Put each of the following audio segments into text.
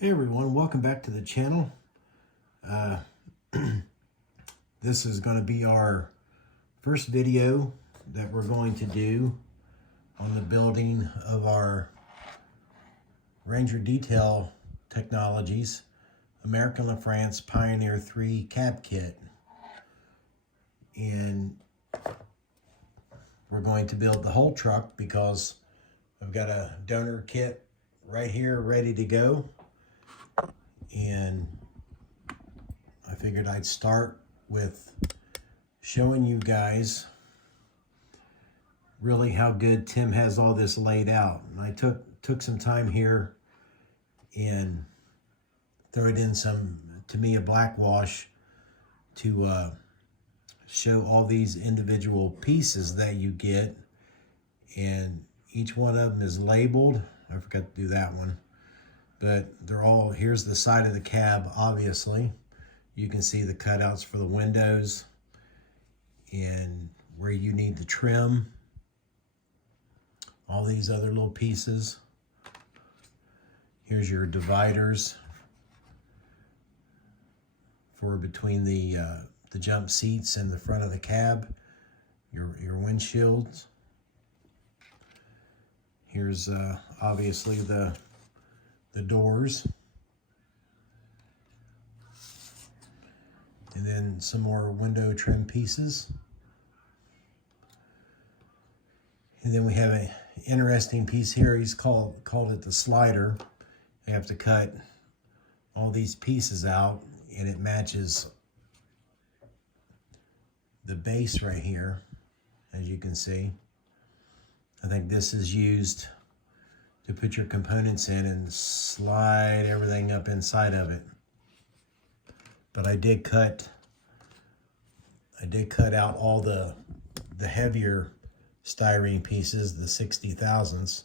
Hey everyone, welcome back to the channel. Uh, this is going to be our first video that we're going to do on the building of our Ranger Detail Technologies American LaFrance Pioneer 3 cab kit. And we're going to build the whole truck because I've got a donor kit right here ready to go. And I figured I'd start with showing you guys really how good Tim has all this laid out. And I took some time here and threw it in some Tamiya black wash to show all these individual pieces that you get, and each one of them is labeled. I forgot to do that one. But they're all, here's the side of the cab, obviously. You can see the cutouts for the windows and where you need the trim. All these other little pieces. Here's your dividers for between the jump seats and the front of the cab. Your windshields. Here's obviously the doors, and then some more window trim pieces. And then we have an interesting piece here. He's called it the slider. I have to cut all these pieces out, and it matches the base right here, as you can see. I think this is used to put your components in and slide everything up inside of it. But I did cut out all the heavier styrene pieces, the 60 thousandths.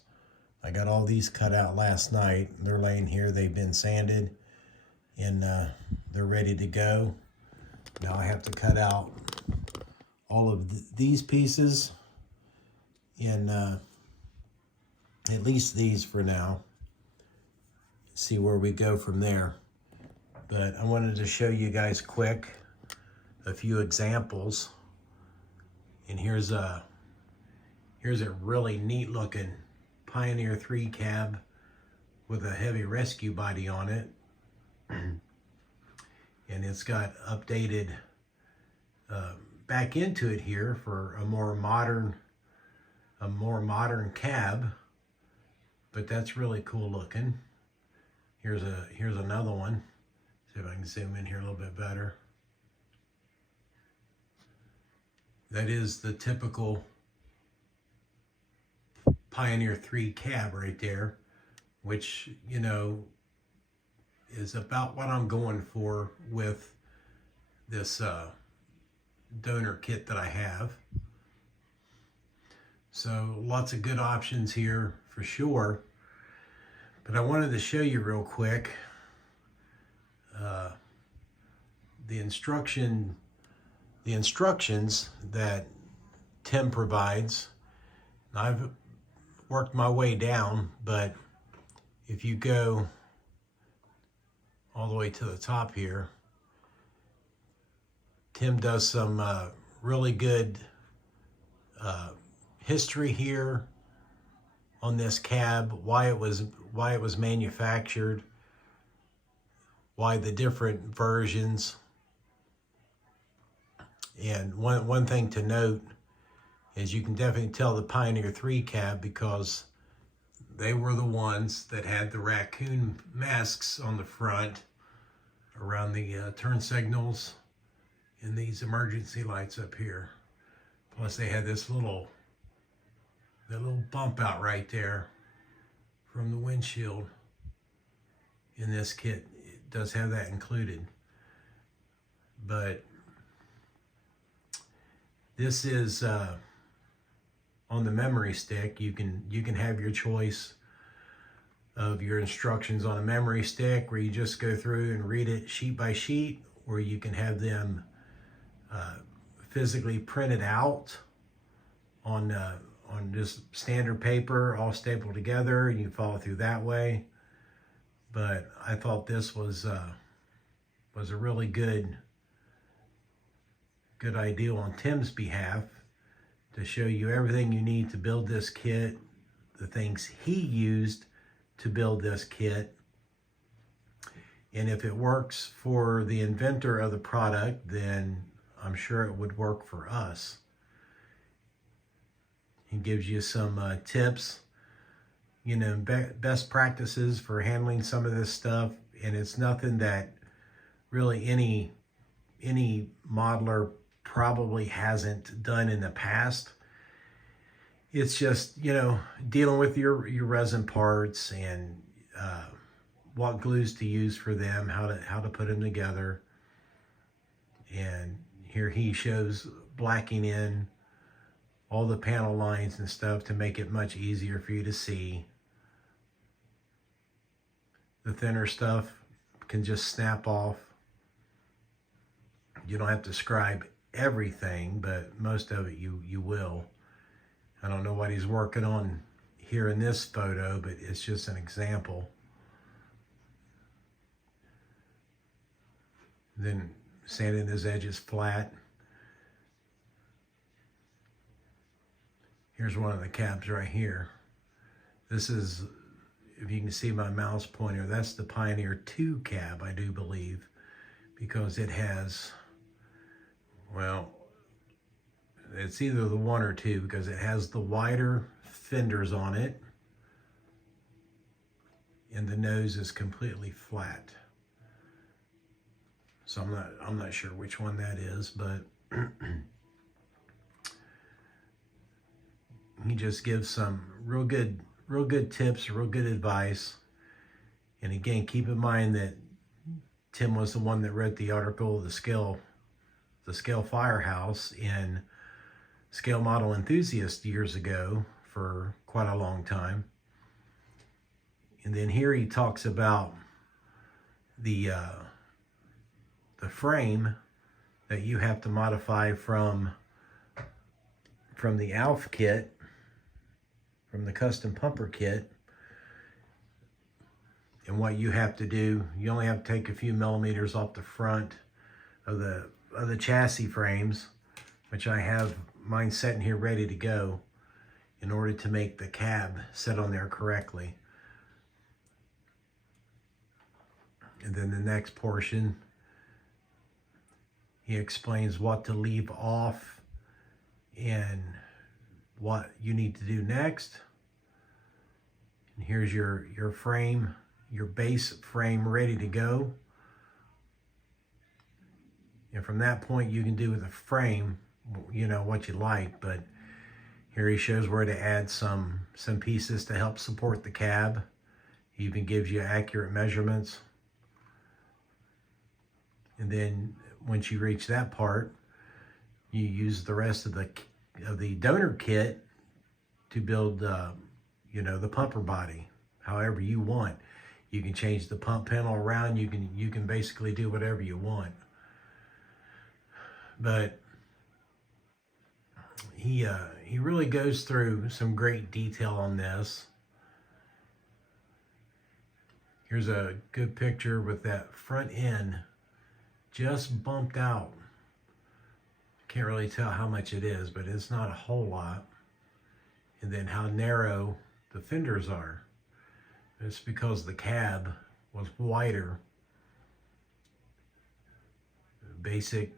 I got all these cut out last night. They're laying here. They've been sanded and they're ready to go. Now I have to cut out all of these pieces in at least these for now. See where we go from there. But I wanted to show you guys quick a few examples. And here's a really neat looking Pioneer 3 cab with a heavy rescue body on it. And it's got updated back into it here for a more modern cab. But that's really cool looking. Here's another one. See if I can zoom in here a little bit better. That is the typical Pioneer 3 cab right there, which, you know, is about what I'm going for with this donor kit that I have. So lots of good options here for sure. But I wanted to show you real quick the instructions that Tim provides. I've worked my way down, but if you go all the way to the top here, Tim does some really good history here on this cab, why it was manufactured, why the different versions. And one thing to note is you can definitely tell the Pioneer 3 cab because they were the ones that had the raccoon masks on the front around the turn signals and these emergency lights up here. Plus they had this little bump out right there from the windshield. In this kit, it does have that included. But this is on the memory stick. You can have your choice of your instructions on a memory stick where you just go through and read it sheet by sheet, or you can have them physically printed out on just standard paper, all stapled together, and you follow through that way. but I thought this was a really good idea on Tim's behalf to show you everything you need to build this kit, the things he used to build this kit. And if it works for the inventor of the product, then I'm sure it would work for us. He gives you some tips, you know, best practices for handling some of this stuff. And it's nothing that really any modeler probably hasn't done in the past. It's just, you know, dealing with your resin parts and what glues to use for them, how to put them together. And here he shows blacking in all the panel lines and stuff to make it much easier for you to see. The thinner stuff can just snap off. You don't have to scribe everything, but most of it you will. I don't know what he's working on here in this photo, but it's just an example. Then sanding his edges flat. Here's one of the cabs right here. This is, if you can see my mouse pointer, that's the Pioneer 2 cab, I do believe, because it has, well, it's either the 1 or 2, because it has the wider fenders on it and the nose is completely flat. So I'm not sure which one that is, but he just gives some real good tips, real good advice. And again, keep in mind that Tim was the one that wrote the article, the Scale Firehouse in Scale Model Enthusiast years ago for quite a long time. And then here he talks about the frame that you have to modify from the ALF kit, from the custom pumper kit. And what you have to do, you only have to take a few millimeters off the front of the chassis frames, which I have mine sitting here ready to go in order to make the cab sit on there correctly. And then the next portion, he explains what to leave off and what you need to do next. And here's your frame, your base frame ready to go. And from that point, you can do with the frame, you know, what you like. But here he shows where to add some pieces to help support the cab. He even gives you accurate measurements. And then once you reach that part, you use the rest of the donor kit to build, you know, the pumper body, however you want. You can change the pump panel around. You can basically do whatever you want. But he really goes through some great detail on this. Here's a good picture with that front end just bumped out. Can't really tell how much it is, but it's not a whole lot. And then how narrow the fenders are. It's because the cab was wider. Basic,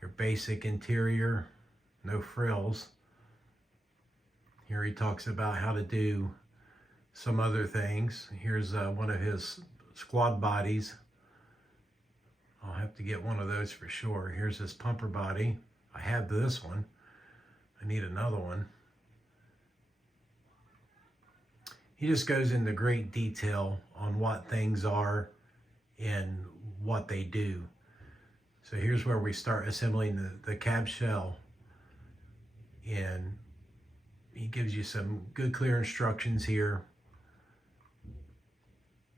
your basic interior, no frills. Here he talks about how to do some other things. Here's one of his squad bodies. I'll have to get one of those for sure. Here's his pumper body. I have this one. I need another one. He just goes into great detail on what things are and what they do. So here's where we start assembling the cab shell. And he gives you some good, clear instructions here.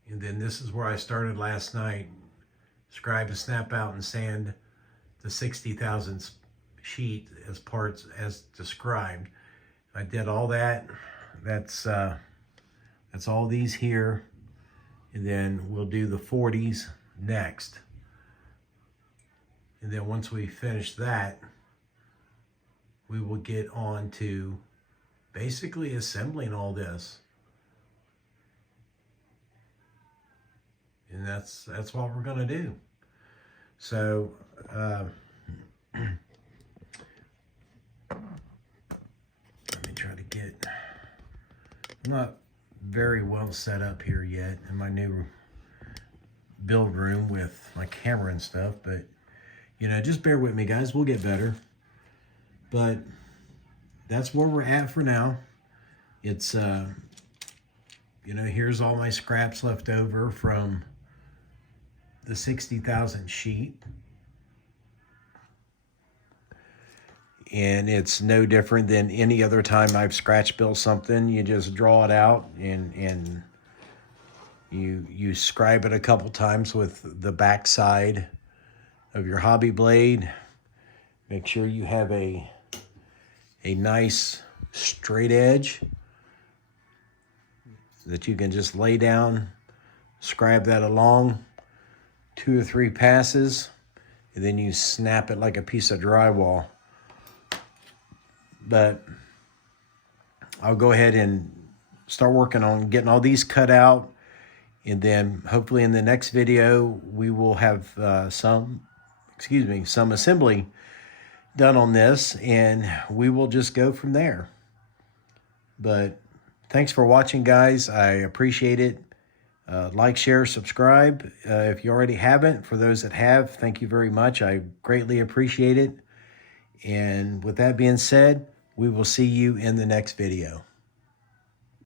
And then this is where I started last night. Scribe and snap out and sand the 60 thousandths sheet as parts as described. I did all that. That's all these here. And then we'll do the 40s next. And then once we finish that, we will get on to basically assembling all this. And that's what we're going to do. So, let me try to get, I'm not very well set up here yet in my new build room with my camera and stuff, but you know, just bear with me, guys. We'll get better. But that's where we're at for now. It's, you know, here's all my scraps left over from the 60,000 sheet. And it's no different than any other time I've scratch built something. You just draw it out and you scribe it a couple times with the back side of your hobby blade. Make sure you have a nice straight edge that you can just lay down, scribe that along 2 or 3 passes, and then you snap it like a piece of drywall. But I'll go ahead and start working on getting all these cut out, and then hopefully in the next video we will have some assembly done on this, and we will just go from there. But thanks for watching, guys. I appreciate it. Like, share, subscribe if you already haven't. For those that have, thank you very much. I greatly appreciate it. And with that being said, we will see you in the next video.